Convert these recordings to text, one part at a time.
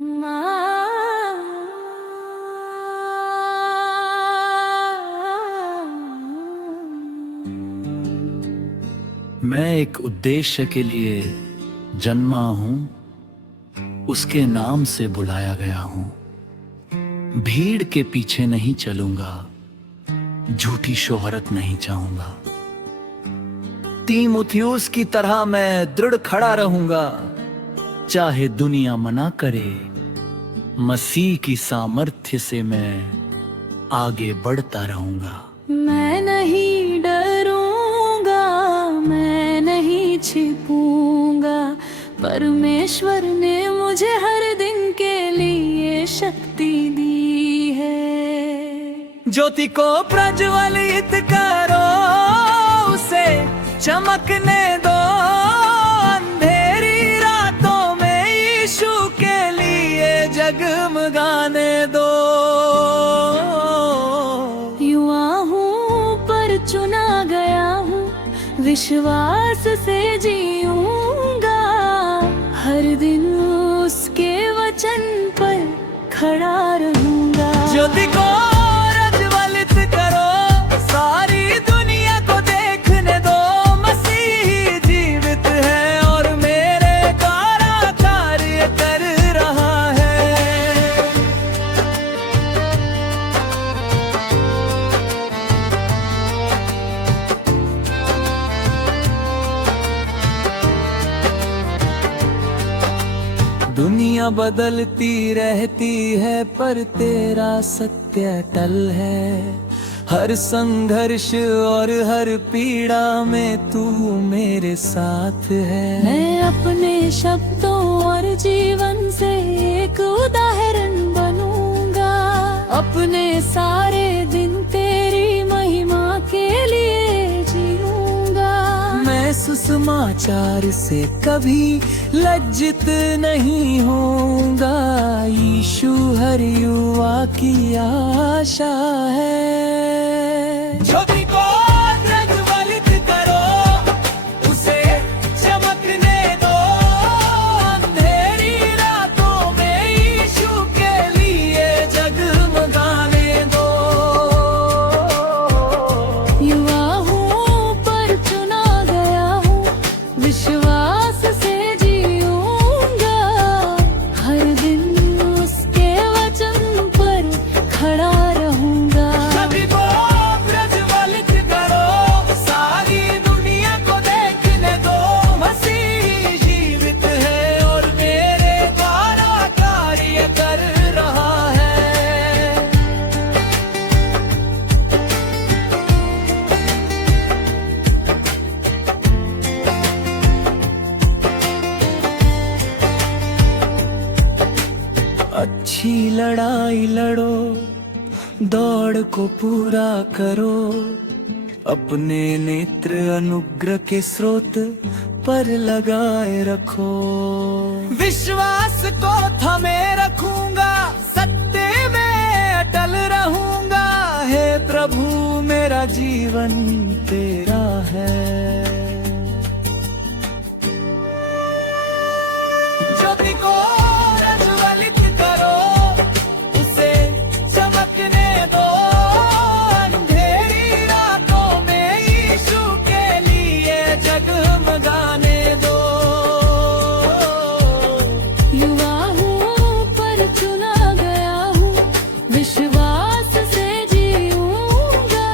मैं एक उद्देश्य के लिए जन्मा हूं, उसके नाम से बुलाया गया हूं। भीड़ के पीछे नहीं चलूंगा, झूठी शोहरत नहीं चाहूंगा। तीमुथियुस की तरह मैं दृढ़ खड़ा रहूंगा, चाहे दुनिया मना करे। मसीह की सामर्थ्य से मैं आगे बढ़ता रहूंगा। मैं नहीं डरूंगा, मैं नहीं छिपूंगा। परमेश्वर ने मुझे हर दिन के लिए शक्ति दी है। ज्योति को प्रज्वलित करो, उसे चमकने दो। अंधेरी रातों में यीशु के लिए जगमगाने दो। युवा हूँ पर चुना गया हूँ, विश्वास से जीऊंगा। हर दिन उसके वचन पर खड़ा रहूंगा। ज्योति को प्रज्वलित करो, सारी दुनिया को देखने दो। मसीह जीवित है और मेरे द्वारा कार्य कर रहा है। दुनिया बदलती रहती है पर तेरा सत्य अटल है। हर संघर्ष और हर पीड़ा में तू मेरे साथ है। मैं अपने शब्दों और जीवन से एक उदाहरण बनूंगा। अपने सारे दिन तेरी महिमा के लिए जीऊंगा। मैं सुसमाचार से कभी लज्जित नहीं होऊंगा। यीशु हर युवा की आशा है। ज्योति को प्रज्वलित करो, उसे चमकने दो। अंधेरी रातों में यीशु के लिए जगमगाने दो। युवा हूँ पर चुना गया हूँ, विश्वास से जीऊंगा। हर दिन उसके वचन पर खड़ा रहूंगा। सभी को प्रज्वलित करो, सारी दुनिया को देखने दो। मसीह जीवित है और मेरे द्वारा कार्य कर रहा है। अच्छी लड़ाई लड़ो, दौड़ को पूरा करो। अपने नेत्र अनुग्रह के स्रोत पर लगाए रखो। विश्वास को थमे रखूंगा, सत्य में अटल रहूंगा। हे प्रभु मेरा जीवन तेरा है। ज्योति को प्रज्वलित करो, उसे चमकने दो। अंधेरी रातों में यीशु के लिए जगमगाने दो। युवा हूँ पर चुना गया हूँ, विश्वास से जीऊंगा।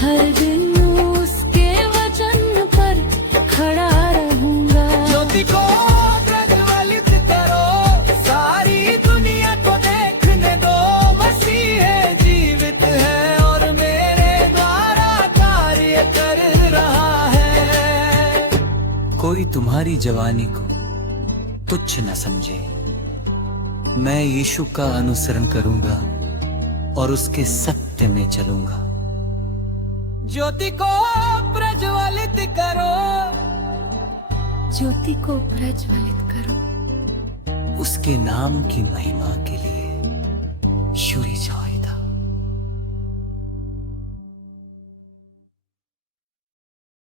हर दिन उसके वचन पर खड़ा रहूंगा। ज्योति को प्रज्वलित करो, सारी दुनिया को देखने दो। मसीह जीवित है और मेरे द्वारा कार्य कर रहा है। कोई तुम्हारी जवानी को तुच्छ न समझे। मैं यीशु का अनुसरण करूंगा और उसके सत्य में चलूंगा। ज्योति को प्रज्वलित करो, ज्योति को प्रज्वलित करो। उसके नाम की महिमा के लिए शुरी जाए।